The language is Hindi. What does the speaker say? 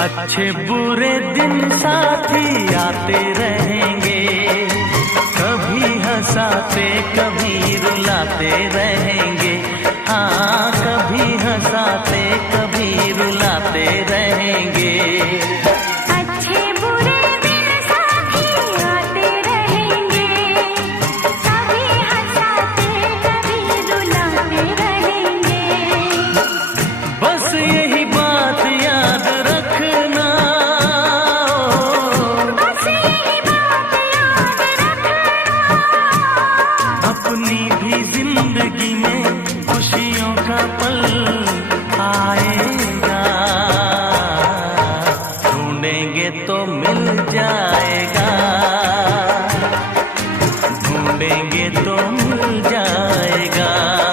अच्छे बुरे दिन साथी आते रहेंगे, कभी हंसाते कभी रुलाते रहेंगे।